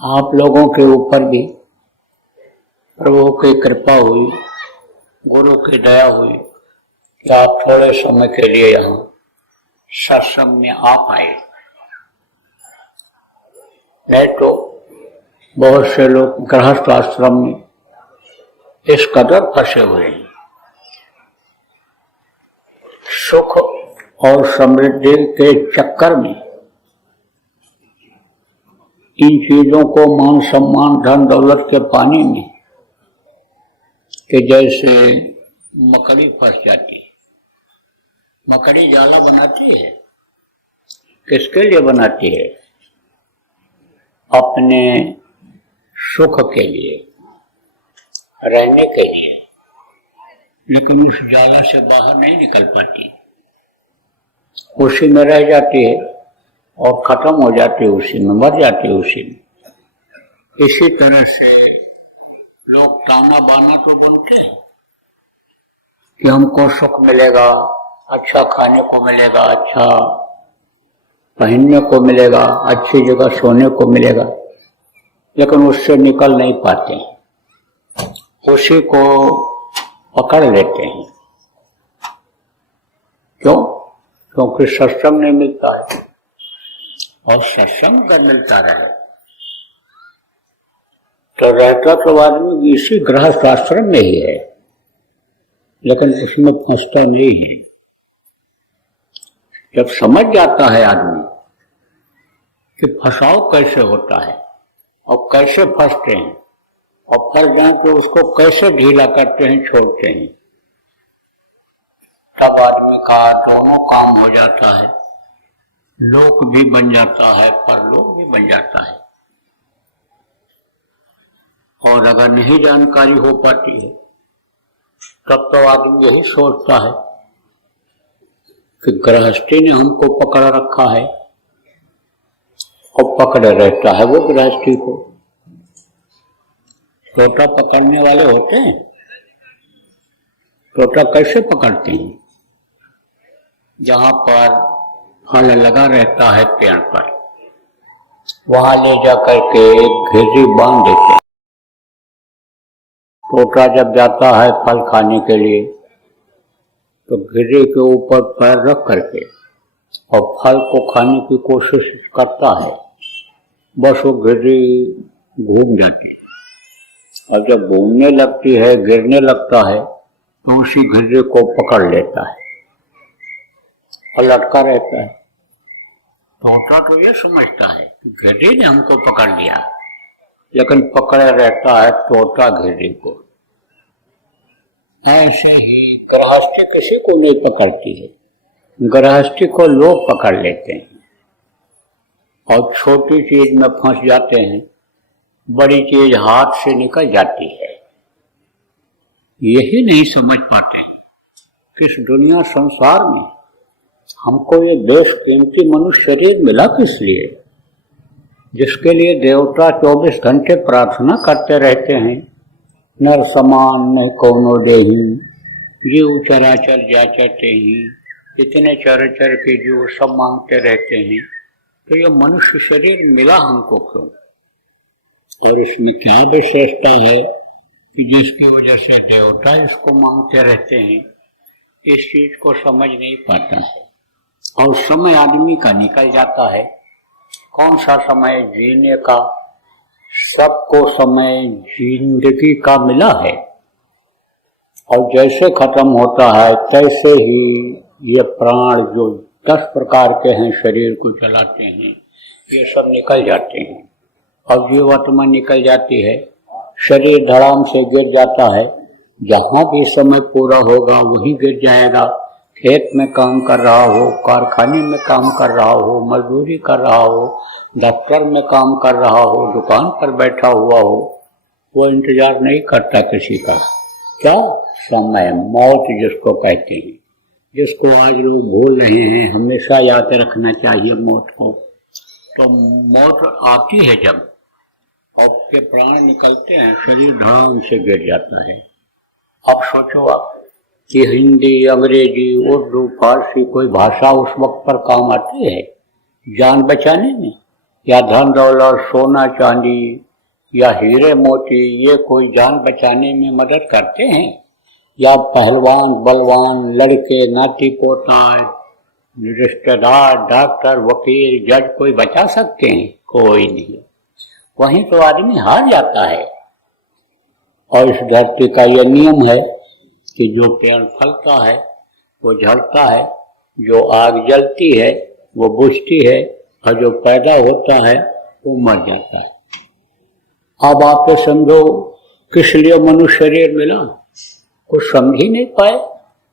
आप लोगों के ऊपर भी प्रभु की कृपा हुई, गुरु की दया हुई कि आप थोड़े समय के लिए यहाँ सत्संग में आ पाए। नहीं तो बहुत से लोग गृहस्थ आश्रम में इस कदर फंसे हुए हैं, सुख और समृद्धि के चक्कर में इन चीजों को मान सम्मान धन दौलत के पानी में कि जैसे मकड़ी फंस जाती है। मकड़ी जाला बनाती है, किसके लिए बनाती है? अपने सुख के लिए, रहने के लिए, लेकिन उस जाला से बाहर नहीं निकल पाती, उसी में रह जाती है और खत्म हो जाती है, उसी में मर जाती है, उसी में। इसी तरह से लोग ताना बाना तो बनते हैं कि हमको सुख मिलेगा, अच्छा खाने को मिलेगा, अच्छा पहनने को मिलेगा, अच्छी जगह सोने को मिलेगा, लेकिन उससे निकल नहीं पाते, उसी को पकड़ लेते हैं। क्यों? क्योंकि सत्संग नहीं मिलता है, और सत्संग का मिलता रहे तो रहता तो आदमी इसी गृहस्थ आश्रम में ही है, लेकिन इसमें फंसता नहीं है। जब समझ जाता है आदमी कि फंसाव कैसे होता है और कैसे फंसते हैं, और फंस जाए तो उसको कैसे ढीला करते हैं, छोड़ते हैं, तब आदमी का दोनों काम हो जाता है, लोक भी बन जाता है, परलोक भी बन जाता है। और अगर नहीं जानकारी हो पाती है तब तो आदमी यही सोचता है कि गृहस्थी ने हमको पकड़ रखा है, और पकड़े रहता है वो गृहस्थी को। तोता पकड़ने वाले होते हैं, तोता कैसे पकड़ते हैं? जहां पर फल लगा रहता है पेड़ पर, वहां ले जाकर के एक घेरी बांध देते हैं। तोता जब जाता है फल खाने के लिए तो घेरे के ऊपर पैर रख करके और फल को खाने की कोशिश करता है, बस वो घेरी घूम जाती है, और जब घूमने लगती है, गिरने लगता है, तो उसी घेरे को पकड़ लेता है और लटका रहता है। तोता तो ये समझता है कि घेरे ने हमको पकड़ लिया, लेकिन पकड़े रहता है तोता घेरे को। ऐसे ही गृहस्थी किसी को नहीं पकड़ती है, गृहस्थी को लोग पकड़ लेते हैं और छोटी चीज में फंस जाते हैं, बड़ी चीज हाथ से निकल जाती है। यही नहीं समझ पाते कि इस दुनिया संसार में हमको ये बेशकीमती मनुष्य शरीर मिला किस लिए, जिसके लिए देवता 24 घंटे प्रार्थना करते रहते हैं, नर समान नहीं कौनो देही, जीव चराचर जाचरते ही, इतने चराचर के जीव सब मांगते रहते हैं। तो ये मनुष्य शरीर मिला हमको क्यों, और इसमें क्या विशेषता है कि जिसकी वजह से देवता इसको मांगते रहते हैं? इस चीज को समझ नहीं पाता है, और समय आदमी का निकल जाता है। कौन सा समय जीने का? सबको समय जिंदगी का मिला है, और जैसे खत्म होता है तैसे ही ये प्राण जो 10 प्रकार के हैं शरीर को चलाते हैं, ये सब निकल जाते हैं, और जीवात्मा निकल जाती है, शरीर धड़ाम से गिर जाता है। जहां भी समय पूरा होगा वहीं गिर जाएगा। खेत में काम कर रहा हो, कारखाने में काम कर रहा हो, मजदूरी कर रहा हो, दफ्तर में काम कर रहा हो, दुकान पर बैठा हुआ हो, वो इंतजार नहीं करता किसी का। क्या? समय, मौत जिसको कहते हैं, जिसको आज लोग भूल रहे हैं, हमेशा याद रखना चाहिए मौत को। तो मौत आती है जब आपके प्राण निकलते हैं, शरीर धड़ाम से गिर जाता है। अब सोचो आप कि हिंदी, अंग्रेजी, उर्दू, फारसी कोई भाषा उस वक्त पर काम आती है जान बचाने में? या धन दौलत, सोना चांदी या हीरे मोती, ये कोई जान बचाने में मदद करते हैं? या पहलवान, बलवान, लड़के, नाती पोता, रिश्तेदार, डॉक्टर, वकील, जज कोई बचा सकते हैं? कोई नहीं। वहीं तो आदमी हार जाता है। और इस धरती का यह नियम है कि जो पेड़ फलता है वो झड़ता है, जो आग जलती है वो बुझती है, और जो पैदा होता है वो मर जाता है। अब आप ये समझो किस लिए मनुष्य शरीर मिला, कुछ समझ ही नहीं पाए।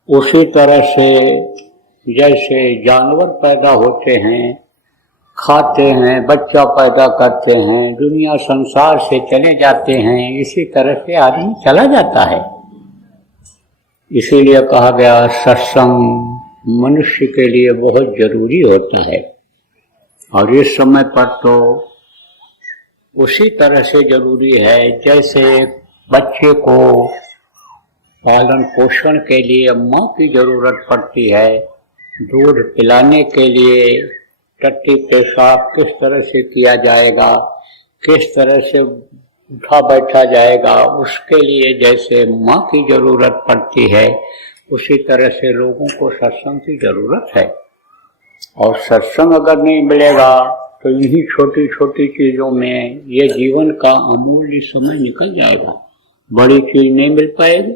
उसी तरह से जैसे जानवर पैदा होते हैं, खाते हैं, बच्चा पैदा करते हैं, दुनिया संसार से चले जाते हैं, इसी तरह से आदमी चला जाता है। इसीलिए कहा गया सत्संग मनुष्य के लिए बहुत जरूरी होता है। और इस समय पर तो उसी तरह से जरूरी है जैसे बच्चे को पालन पोषण के लिए माँ की जरूरत पड़ती है, दूध पिलाने के लिए टट्टी पेशाब किस तरह से किया जाएगा, किस तरह से उठा बैठा जाएगा, उसके लिए जैसे माँ की जरूरत पड़ती है, उसी तरह से लोगों को सत्संग की जरूरत है। और सत्संग अगर नहीं मिलेगा तो इन्हीं छोटी छोटी चीजों में ये जीवन का अमूल्य समय निकल जाएगा, बड़ी चीज नहीं मिल पाएगी।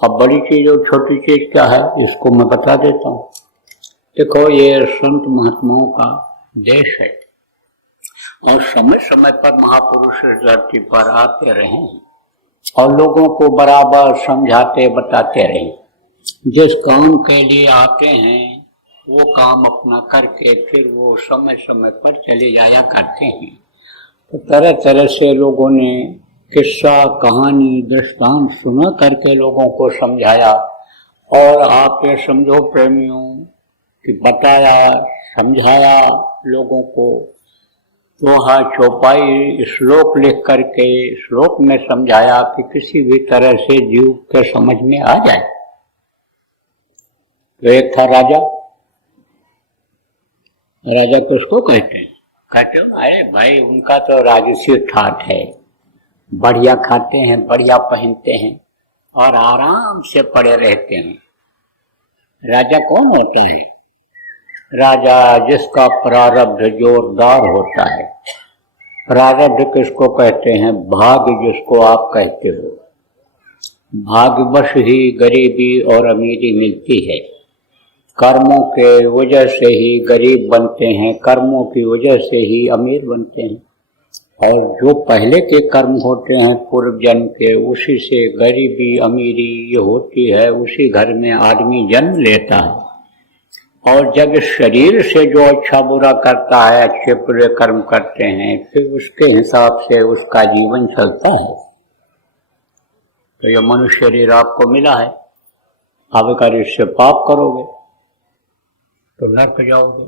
अब बड़ी चीज और छोटी चीज क्या है, इसको मैं बता देता हूँ। देखो, ये संत महात्माओं का देश है और समय समय पर महापुरुष धरती पर आते रहे और लोगों को बराबर समझाते बताते रहे। जिस काम के लिए आते हैं वो काम अपना करके फिर वो समय समय पर चले जाया करते हैं। तो तरह तरह से लोगों ने किस्सा, कहानी, दृष्टांत सुना करके लोगों को समझाया। और आप ये समझो प्रेमियों कि बताया, समझाया लोगों को, दोहा चौपाई श्लोक लिख करके श्लोक में समझाया कि किसी भी तरह से जीव के समझ में आ जाए। तो एक था राजा। राजा किसको कहते हैं? कहते हो अरे भाई उनका तो राजसी ठाठ है, बढ़िया खाते हैं, बढ़िया पहनते हैं और आराम से पड़े रहते हैं। राजा कौन होता है? राजा जिसका प्रारब्ध जोरदार होता है। प्रारब्ध किसको कहते हैं? भाग्य जिसको आप कहते हो। भाग्यवश ही गरीबी और अमीरी मिलती है। कर्मों के वजह से ही गरीब बनते हैं, कर्मों की वजह से ही अमीर बनते हैं। और जो पहले के कर्म होते हैं पूर्व जन्म के, उसी से गरीबी अमीरी ये होती है, उसी घर में आदमी जन्म लेता है। और जब शरीर से जो अच्छा बुरा करता है, अच्छे बुरे कर्म करते हैं, फिर उसके हिसाब से उसका जीवन चलता है। तो ये मनुष्य शरीर आपको मिला है, अब अगर इससे पाप करोगे तो नरक जाओगे,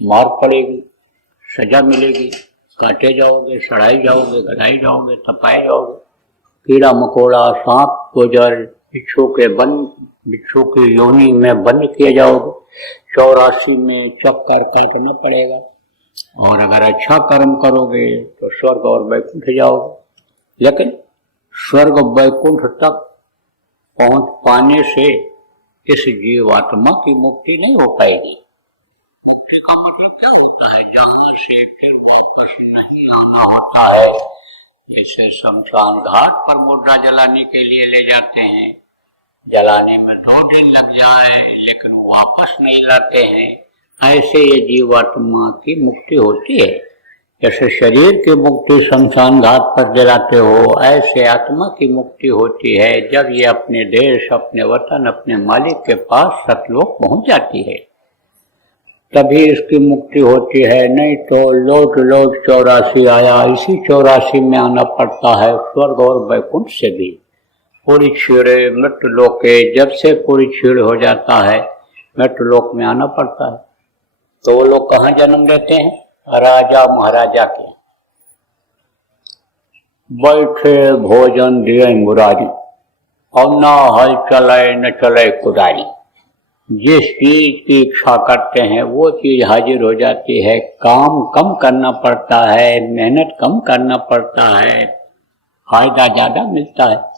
मार पड़ेगी, सजा मिलेगी, काटे जाओगे, सड़ाई जाओगे, गड़ाई जाओगे, तपाए जाओगे, कीड़ा मकोड़ा, सांप गोजर, बिच्छू की योनि में बंद किए जाओगे, 84 में चक्कर काटना पड़ेगा। और अगर अच्छा कर्म करोगे तो स्वर्ग और वैकुंठ जाओगे। लेकिन स्वर्ग वैकुंठ तक पहुंच पाने से इस जीवात्मा की मुक्ति नहीं हो पाएगी। मुक्ति का मतलब क्या होता है? जहां से फिर वापस नहीं आना होता है। जैसे शमशान घाट पर मुर्दा जलाने के लिए ले जाते हैं, जलाने में 2 दिन लग जाए लेकिन वापस नहीं लाते हैं, ऐसे ये जीवात्मा की मुक्ति होती है। जैसे शरीर की मुक्ति शमशान घाट पर जलाते हो, ऐसे आत्मा की मुक्ति होती है जब ये अपने देश, अपने वतन, अपने मालिक के पास सतलोक पहुंच जाती है, तभी इसकी मुक्ति होती है। नहीं तो लौट लौट 84 आया, इसी 84 में आना पड़ता है। स्वर्ग और वैकुंठ से भी पूरी छीड़े मृत्यु लोके, जब से पूरी छीड़ हो जाता है मृत्यु लोक में आना पड़ता है। तो वो लोग कहाँ जन्म लेते हैं? राजा महाराजा के। बैठे भोजन दिए मुरारी, और ना हल चले न चले कुदारी। जिस चीज की इच्छा करते हैं वो चीज हाजिर हो जाती है। काम कम करना पड़ता है, मेहनत कम करना पड़ता है, फायदा ज्यादा मिलता है।